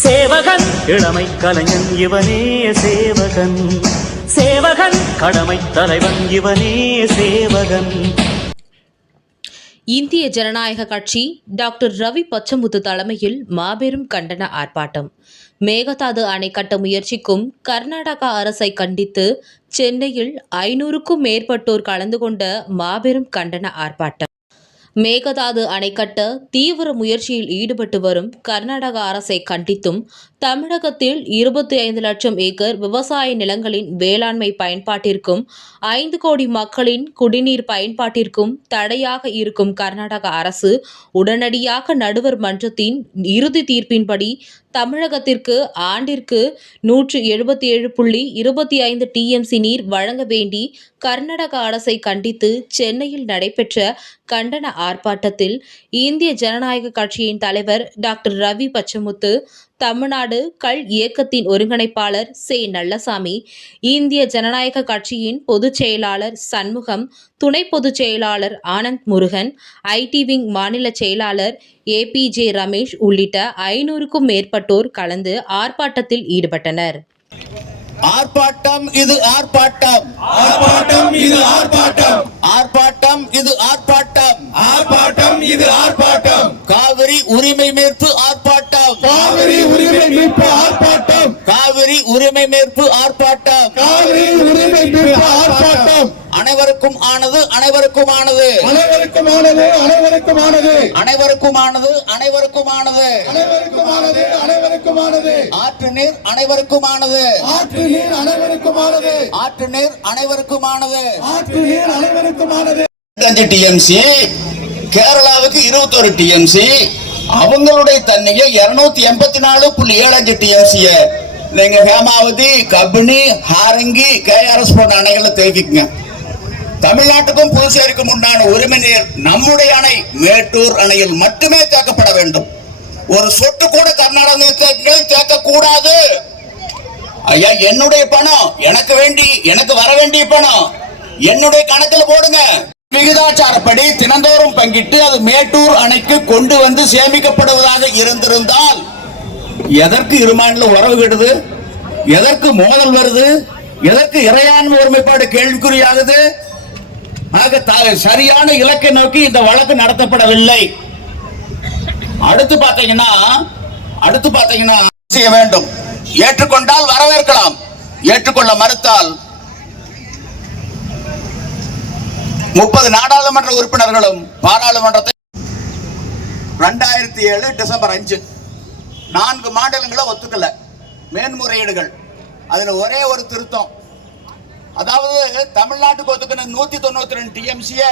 சேவகன் இளமை கலைஞன் இவனே சேவகன், சேவகன் கடமை தலைவன் இவனே சேவகன். இந்திய ஜனநாயக கட்சி டாக்டர் ரவி பச்சமுத்து தலைமையில் மாபெரும் கண்டன ஆர்ப்பாட்டம். மேகதாது அணை கட்ட முயற்சிக்கும் கர்நாடக அரசை கண்டித்து சென்னையில் 500க்கும் மேற்பட்டோர் கலந்து கொண்ட மாபெரும் கண்டன ஆர்ப்பாட்டம். மேகதாது அணை கட்ட தீவிர முயற்சியில் ஈடுபட்டு வரும் கர்நாடக அரசை கண்டித்தும், தமிழகத்தில் 25 லட்சம் ஏக்கர் விவசாய நிலங்களின் வேளாண்மை பயன்பாட்டிற்கும் 5 கோடி மக்களின் குடிநீர் பயன்பாட்டிற்கும் தடையாக இருக்கும் கர்நாடக அரசு உடனடியாக நடுவர் மன்றத்தின் இறுதி தீர்ப்பின்படி தமிழகத்திற்கு ஆண்டிற்கு 177.25 டிஎம்சி நீர் வழங்க வேண்டி கர்நாடக அரசை கண்டித்து சென்னையில் நடைபெற்ற கண்டன ஆர்ப்பாட்டத்தில் இந்திய ஜனநாயக கட்சியின் தலைவர் டாக்டர் ரவி பச்சமுத்து, தமிழ்நாடு கள் இயக்கத்தின் ஒருங்கிணைப்பாளர் சே. நல்லசாமி, இந்திய ஜனநாயக கட்சியின் பொதுச் செயலாளர் சண்முகம், துணை பொதுச் செயலாளர் ஆனந்த் முருகன், ஐடி விங் மாநில செயலாளர் ஏபிஜே ரமேஷ் உள்ளிட்ட 500க்கும் மேற்பட்டோர் கலந்து ஆர்ப்பாட்டத்தில் ஈடுபட்டனர். ஆர்ப்பாட்டம் இது ஆர்ப்பாட்டம், ஆர்ப்பாட்டம் இது ஆர்ப்பாட்டம், ஆர்ப்பாட்டம் இது ஆர்ப்பாட்டம், ஆர்ப்பாட்டம் இது ஆர்ப்பாட்டம். காவிரி உரிமை மீட்பு ஆர்ப்பாட்டம், காவிரி உரிமை மீட்பு ஆர்ப்பாட்டம், காவிரி உரிமை மீட்பு ஆர்ப்பாட்டம், காவிரி உரிமை மீட்பு ஆர்ப்பாட்டம். அனைவருக்கும் ஆனது, அனைவருக்கும் ஆனது, அனைவருக்கும் ஆனது, அனைவருக்கும் ஆனது, அனைவருக்கும் ஆனது, அனைவருக்கும் ஆனது, அனைவருக்கும் ஆனது, அனைவருக்கும் ஆனது. ஆற்று நீர் அனைவருக்கும் ஆனது, ஆற்று நீர் அனைவருக்கும் ஆனது, ஆற்று நீர் அனைவருக்கும் ஆனது, ஆற்று நீர் அனைவருக்கும் ஆனது. 5 டிஎம்சி, கேரளாவுக்கு 21 டிஎம்சி, அவங்களுடைய தண்ணியை 284.75 டிஎம்சிய நீங்க ஹேமாவதி, கபினி, ஹாரங்கி, கேஆர்எஸ் போன்ற அணைகளை தேக்கிக்குங்க. தமிழ்நாட்டுக்கும் புதுச்சேரிக்கும் உண்டான உரிமை நீர் நம்முடைய அணை மேட்டூர் அணையில் மட்டுமே தேக்கப்பட வேண்டும். ஒரு சொட்டு கூட கர்நாடகத்தில் தேக்க கூடாது. ஐயா, என்னுடைய பணம் எனக்கு வர வேண்டிய பணம் என்னுடைய கணக்கில் போடுங்க. விகிதாச்சாரப்படி தினந்தோறும் பங்கிட்டு அது மேட்டூர் அணைக்கு கொண்டு வந்து சேமிக்கப்படுவதாக இருந்திருந்தால் எதற்கு இருமாநில உறவு கெடுது, எதற்கு மோதல் வருது, எதற்கு இறையாண்மை ஒருமைப்பாடு கேள்விக்குறியாகுது? ஆக சரியான இலக்கை நோக்கி இந்த வழக்கு நடத்தப்படவில்லை. அடுத்து பாத்தீங்கன்னா செய்ய வேண்டும். ஏற்றுக்கொண்டால் வரவேற்கலாம், ஏற்றுக்கொள்ள மறுத்தால் 30 நாடாளுமன்ற உறுப்பினர்களும் பாராளுமன்றத்தை 2007 டிசம்பர் 5 4 மாநிலங்களும் ஒத்துக்கல. மேன்முறையீடுகள், அதுல ஒரே ஒரு திருத்தம், அதாவது தமிழ்நாட்டுக்கு ஒத்துக்கின 192 டிஎம்சிய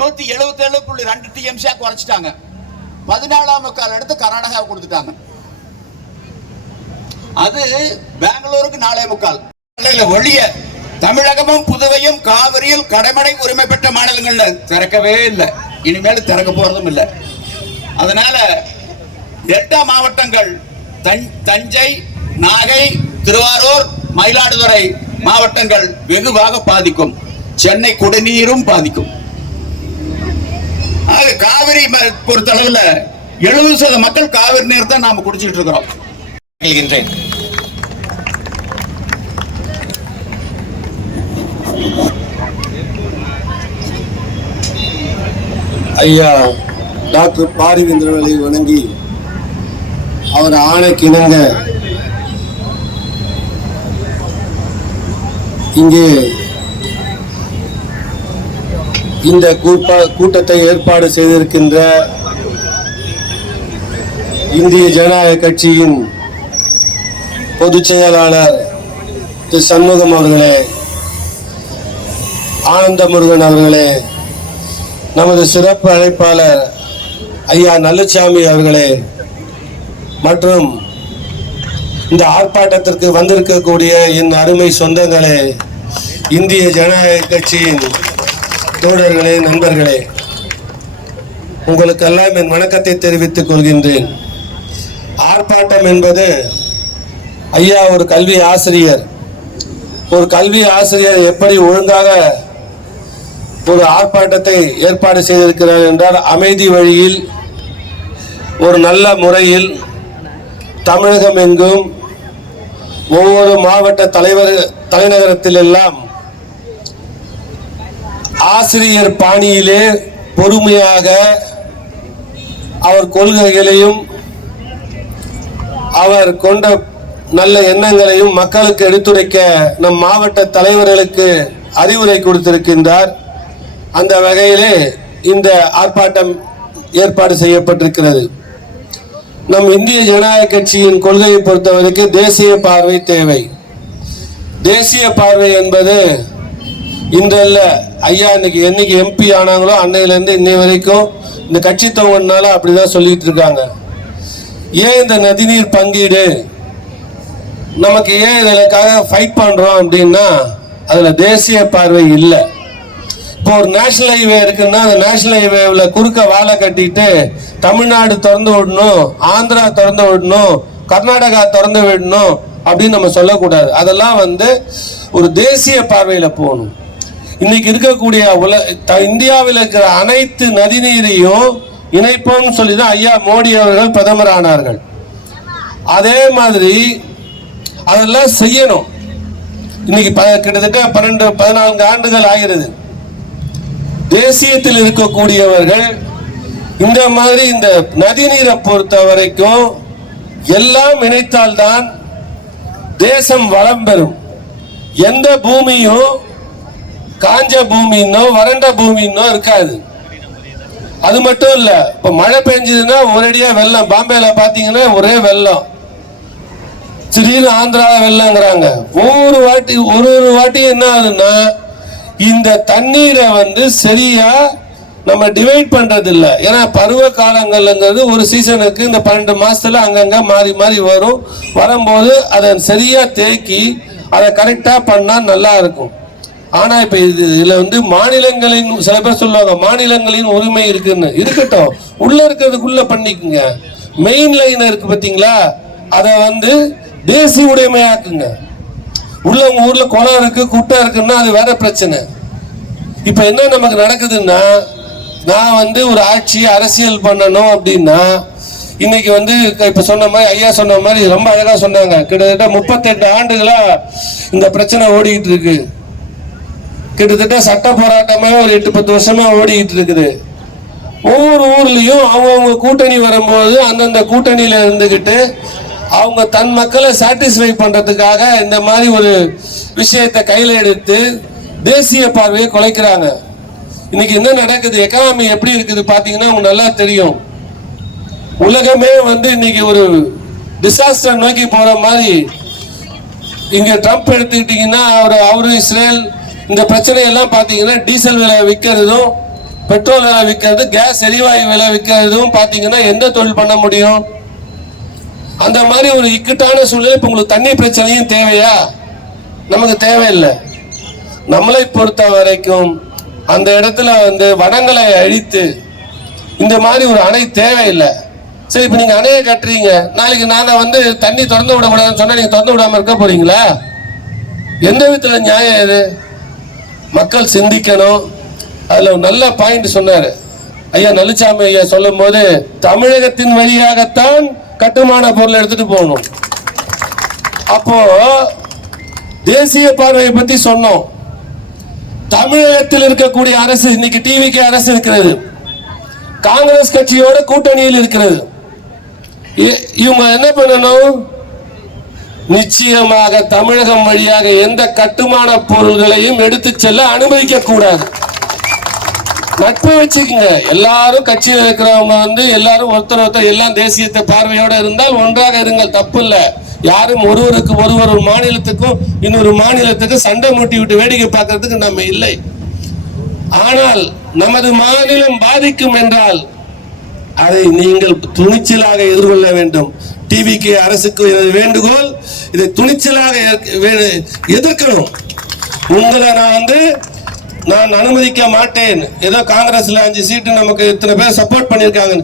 177.2 டிஎம்சியா குறைச்சிட்டாங்க. 14.25 எடுத்து கர்நாடகா கொடுத்துட்டாங்க. அது பெங்களூருக்கு 4.25 ஒழிய தமிழகமும் புதுவையும் காவிரியில் கடைமடை உரிமை பெற்ற மாநிலங்கள் திறக்கவே இல்லை, இனிமேல் திறக்க போறதும் இல்லை. அதனால டெல்டா மாவட்டங்கள் தஞ்சை, நாகை, திருவாரூர், மயிலாடுதுறை மாவட்டங்கள் வெகுவாக பாதிக்கும். சென்னை குடிநீரும் பாதிக்கும். காவிரி பொறுத்தளவுல 70% மக்கள் காவிரி நீர் தான் நாம குடிச்சிட்டு இருக்கிறோம். ஐயா டாக்டர் பாரிவேந்திரனை வணங்கி அவர் ஆணைக்கிணங்க இங்கே இந்த கூட்டத்தை ஏற்பாடு செய்திருக்கின்ற இந்திய ஜனநாயக கட்சியின் பொதுச் செயலாளர் திரு சண்முகம் அவர்களே, ஆனந்த முருகன் அவர்களே, நமது சிறப்பு அழைப்பாளர் ஐயா நல்லசாமி அவர்களே, மற்றும் இந்த ஆர்ப்பாட்டத்திற்கு வந்திருக்கக்கூடிய என் அருமை சொந்தங்களே, இந்திய ஜனநாயக கட்சியின் தோழர்களே, நண்பர்களே, உங்களுக்கெல்லாம் என் வணக்கத்தை தெரிவித்துக் கொள்கின்றேன். ஆர்ப்பாட்டம் என்பது, ஐயா ஒரு கல்வி ஆசிரியர் எப்படி ஒழுங்காக ஒரு ஆர்ப்பாட்டத்தை ஏற்பாடு செய்திருக்கிறார் என்றால், அமைதி வழியில் ஒரு நல்ல முறையில் தமிழகம் எங்கும் ஒவ்வொரு மாவட்ட தலைநகரத்தில் எல்லாம் ஆசிரியர் பாணியிலே பொறுமையாக அவர் கொள்கைகளையும் அவர் கொண்ட நல்ல எண்ணங்களையும் மக்களுக்கு எடுத்துரைக்க நம் மாவட்ட தலைவர்களுக்கு அறிவுரை கொடுத்திருக்கின்றார். அந்த வகையிலே இந்த ஆர்ப்பாட்டம் ஏற்பாடு செய்யப்பட்டிருக்கிறது. நம் இந்திய ஜனநாயக கட்சியின் கொள்கையை பொறுத்தவரைக்கும் தேசிய பார்வை தேவை. தேசிய பார்வை என்பது இன்றல்ல, ஐயா என்னைக்கு எம்பி ஆனாங்களோ அன்னையிலேருந்து இன்னை வரைக்கும் இந்த கட்சி துவங்கினால அப்படிதான் சொல்லிட்டு இருக்காங்க. ஏன் இந்த நதிநீர் பங்கீடு நமக்கு ஏன் இதற்காக ஃபைட் பண்றோம் அப்படின்னா அதுல தேசிய பார்வை இல்லை. இப்போ ஒரு நேஷனல் ஹைவே இருக்குன்னா அந்த நேஷனல் ஹைவேல குறுக்க வாழை கட்டிட்டு தமிழ்நாடு திறந்து விடணும், ஆந்திரா திறந்து விடணும், கர்நாடகா திறந்து விடணும் அப்படின்னு நம்ம சொல்லக்கூடாது. அதெல்லாம் ஒரு தேசிய பார்வையில போகணும். இன்னைக்கு இருக்கக்கூடிய இந்தியாவில் இருக்கிற அனைத்து நதிநீரையும் இணைப்போம்னு சொல்லிதான் ஐயா மோடி அவர்கள் பிரதமர் ஆனார்கள். அதே மாதிரி அதெல்லாம் செய்யணும். இன்னைக்கு கிட்டத்தட்ட 14 ஆண்டுகள் ஆகிறது. தேசியத்தில் இருக்கக்கூடியவர்கள் இந்த மாதிரி இந்த நதிநீரை பொறுத்த வரைக்கும் எல்லாம் இணைத்தால்தான் தேசம் வளம் பெறும். எந்த பூமியும் காஞ்ச பூமின்னோ வறண்ட பூமின்னோ இருக்காது. அது மட்டும் இல்ல, இப்ப மழை பெஞ்சதுன்னா ஒரேடியா வெள்ளம். பாம்பேல பாத்தீங்கன்னா ஒரே வெள்ளம், திடீர்னு ஆந்திரால வெள்ளங்கிறாங்க. ஒரு வாட்டி என்ன ஆகுதுன்னா இந்த தண்ணீரை சரியா நம்ம டிவைட் பண்றது இல்லை. ஏன்னா பருவ காலங்கள்ங்கிறது ஒரு சீசனுக்கு இந்த 12 மாசத்துல அங்கங்க மாறி மாறி வரும்போது அதை சரியா தேக்கி அதை கரெக்டா பண்ணா நல்லா இருக்கும். ஆனா இப்ப இதுல மாநிலங்களின் சில பேர் சொல்லுவாங்க மாநிலங்களின் உரிமை இருக்குன்னு. இருக்கட்டும், உள்ள இருக்கிறதுக்குள்ள பண்ணிக்குங்க. மெயின் லைன் இருக்கு பாத்தீங்களா, அதை தேசிய உடைமையாக்குங்க. உள்ள உங்க ஊர்ல குளம் இருக்கு குட்டை இருக்குன்னா அது வேற பிரச்சனை. இப்ப என்ன நமக்கு நடக்குதுன்னா, நான் ஒரு ஆட்சி அரசியல் பண்ணணும் அப்படின்னா இன்னைக்கு இப்ப சொன்ன மாதிரி ஐயா சொன்ன மாதிரி ரொம்ப அழகா சொன்னாங்க. கிட்டத்தட்ட 38 ஆண்டுகளா இந்த பிரச்சனை ஓடிக்கிட்டு இருக்கு. கிட்டத்தட்ட சட்ட போராட்டமா ஒரு 8-10 வருஷமா ஓடிக்கிட்டு இருக்குது. ஒவ்வொரு ஊர்லயும் அவங்க கூட்டணி வரும்போது அந்தந்த கூட்டணியில இருந்துகிட்டு அவங்க தன் மக்களை சாட்டிஸ்ஃபை பண்றதுக்காக இந்த மாதிரி ஒரு விஷயத்தை கையில எடுத்து தேசிய பார்வையை குலைக்கிறாங்க. இன்னைக்கு என்ன நடக்குது, எக்கானமி எப்படி இருக்குது பாத்தீங்கன்னா உங்களுக்கு நல்லா தெரியும். உலகமே இன்னைக்கு ஒரு டிசாஸ்டர் நோக்கி போற மாதிரி. இங்க ட்ரம்ப் எடுத்துக்கிட்டீங்கன்னா அவரு இஸ்ரேல் இந்த பிரச்சனையெல்லாம் பாத்தீங்கன்னா டீசல் விலை விற்கிறதும் பெட்ரோல் விலை விற்கிறது கேஸ் எரிவாயு விலை விற்கிறதும் பாத்தீங்கன்னா எந்த தொழில் பண்ண முடியும்? அந்த மாதிரி ஒரு இக்கட்டான சூழ்நிலை. இப்ப உங்களுக்கு தண்ணி பிரச்சனையும் தேவையா? நமக்கு தேவையில்லை. நம்மளை பொறுத்த வரைக்கும் அந்த இடத்துல வனங்களை அழித்து இந்த மாதிரி ஒரு அணை தேவையில்லை. சரி, இப்ப நீங்க அணையை கட்டுறீங்க, நாளைக்கு நாங்க தண்ணி திறந்து விடக்கூடாதுன்னு சொன்னா நீங்க திறந்து விடாம இருக்க போறீங்களா? எந்த விதத்துல நியாயம் இது? மக்கள் சிந்திக்கணும். அதுல ஒரு நல்ல பாயிண்ட் சொன்னாரு ஐயா நலுச்சாமி ஐயா சொல்லும் போது, தமிழகத்தின் வழியாகத்தான் கட்டுமான பொருள் எடுத்துட்டு போகணும். அப்போ தேசிய பார்வையை பத்தி சொன்னோம். தமிழகத்தில் இருக்கக்கூடிய அரசு இன்னைக்கு டிவிக்கு அரசு இருக்கிறது, காங்கிரஸ் கட்சியோட கூட்டணியில் இருக்கிறது. இவங்க என்ன பண்ணணும்? நிச்சயமாக தமிழகம் வழியாக எந்த கட்டுமான பொருள்களையும் எடுத்து செல்ல அனுமதிக்க கூடாது. நட்பு வச்சுக்கோங்க. எல்லாரும் கட்சியில் இருக்கிறவங்க எல்லாரும் ஒருத்தர் எல்லாம் தேசியத்தை பார்வையோட இருந்தால் ஒன்றாக இருங்கள், தப்பு இல்லை. யாரும் ஒருவருக்கு ஒருவர் ஒரு மாநிலத்துக்கும் இன்னொரு மாநிலத்துக்கு சண்டை மூட்டி விட்டு வேடிக்கை பார்க்கறதுக்கு நம்ம இல்லை. ஆனால் நமது மாநிலம் பாதிக்கும் என்றால் அதை நீங்கள் துணிச்சலாக எதிர்கொள்ள வேண்டும். டிவிக்கு அரசுக்கு வேண்டுகோள், இதை துணிச்சலாக எதிர்க்கணும். உங்களை நான் அனுமதிக்க மாட்டேன். ஏதோ காங்கிரஸ்ல 5 சீட்டு நமக்கு இத்தனை பேர் சப்போர்ட் பண்ணிருக்காங்க.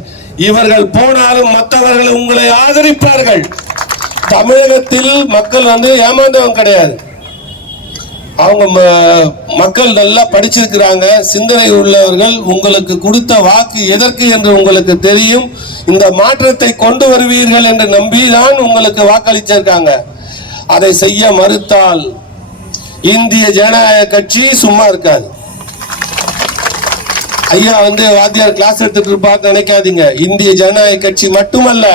இவர்கள் போனாலும் மற்றவர்கள் உங்களை ஆதரிப்பார்கள். தமிழகத்தில் மக்கள் ஏமாந்தவங்க கிடையாது. அவங்க மக்கள் நல்லா படிச்சிருக்கிறாங்க, சிந்தனை உள்ளவர்கள். உங்களுக்கு கொடுத்த வாக்கு எதற்கு என்று உங்களுக்கு தெரியும். இந்த மாற்றத்தை கொண்டு வருவீர்கள் என்று நம்பிதான் உங்களுக்கு வாக்களிச்சிருக்காங்க. அதை செய்ய மறுத்தால் இந்திய ஜனநாயக கட்சி சும்மா இருக்காது. ஐயா வாத்தியார் கிளாஸ் எடுத்துட்டு இருப்பாங்க நினைக்காதீங்க. இந்திய ஜனநாயக கட்சி மட்டுமல்ல,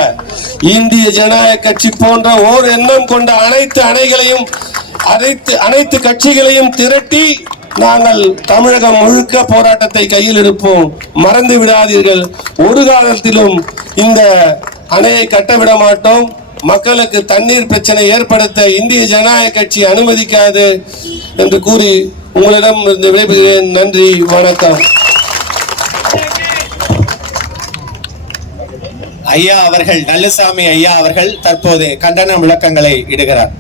இந்திய ஜனநாயக கட்சி போன்ற ஓர் எண்ணம் கொண்ட அனைத்து கட்சிகளையும் திரட்டி நாங்கள் தமிழகம் முழுக்க போராட்டத்தை கையில் எடுப்போம். மறந்து விடாதீர்கள், ஒரு காலத்திலும் இந்த அணையை கட்டவிட மாட்டோம். மக்களுக்கு தண்ணீர் பிரச்சனை ஏற்படுத்த இந்திய ஜனநாயக கட்சி அனுமதிக்காது என்று கூறி உங்களிடம் இருந்து விடைபெறுகிறேன். நன்றி, வணக்கம். ஐயா அவர்கள், நல்லசாமி ஐயா அவர்கள் தற்போது கண்டன விளக்கங்களை இடுகிறார்.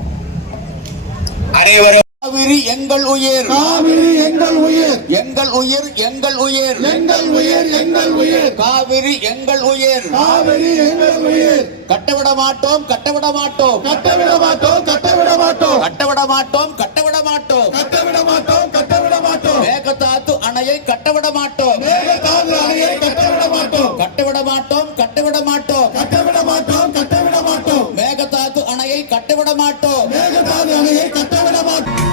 அனைவரும் காவிரி எங்கள் உயிர், காவிரி எங்கள் உயிர், எங்கள் உயிர், எங்கள் உயிர், எங்கள் உயிர், எங்கள் உயிர், காவிரி எங்கள் உயிர், காவிரி எங்கள் உயிர். கட்டவிட மாட்டோம், கட்டவிட மாட்டோம், கட்டவிட மாட்டோம், கட்டவிட மாட்டோம், கட்டவிட மாட்டோம், கட்டவிட மாட்டோம், கட்டவிட மாட்டோம், கட்டவிட மாட்டோம், மேகதாது அணையை கட்டவிட மாட்டோம், மேகதாது அணையை கட்டவிட மாட்டோம், கட்டவிட மாட்டோம், கட்டவிட மாட்டோம், கட்டவிட மாட்டோம், கட்டவிட மாட்டோம், மேகதாது அணையை கட்டவிட மாட்டோம். மேகதாது அணையை கட்டவிட மாட்டோம்.